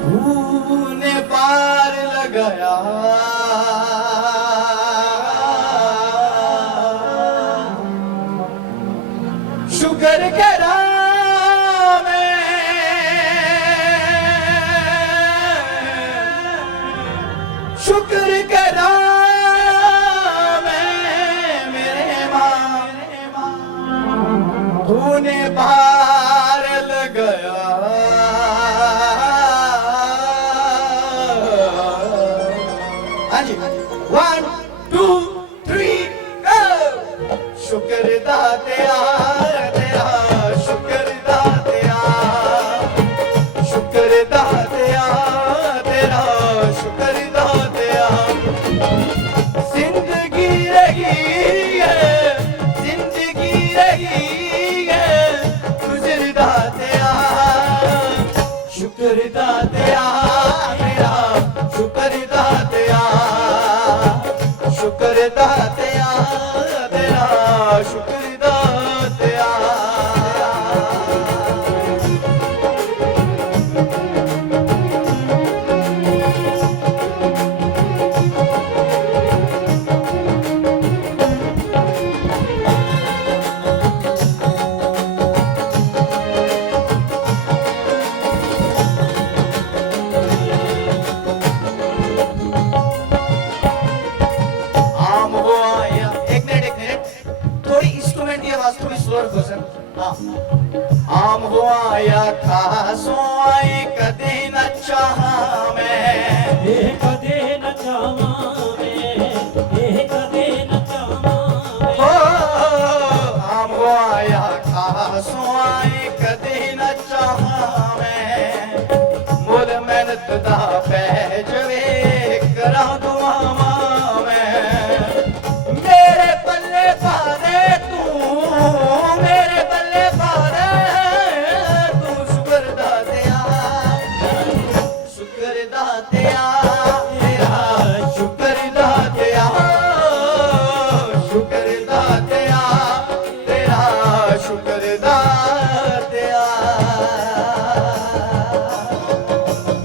ਨੇ ਪਾਰ ਲਗਾਇਆ ਸ਼ੁਕਰ ਕਰਾਂ ਸ਼ੁਕਰ ਕਰਾਂ ਮੈਂ ਮੇਰੇ ਮਾਂ ਤੂਨੇ ਪਾ 아니 완 aşık India has to be slower person. ਆਮ ਹੋ ਆਇਆ ਖਾਸੋ ਆਏ ਕਦੇ ਨਾ ਚਾਹਾਂ ਮੈਂ ਇਹ ਕਦੇ ਨਾ ਚਾਹਾਂ ਮੈਂ ਇਹ ਕਦੇ ਨਾ ਚਾਹਾਂ ਮੈਂ ਹੋ ਆਮ ਹੋ ਆਇਆ ਖਾਸੋ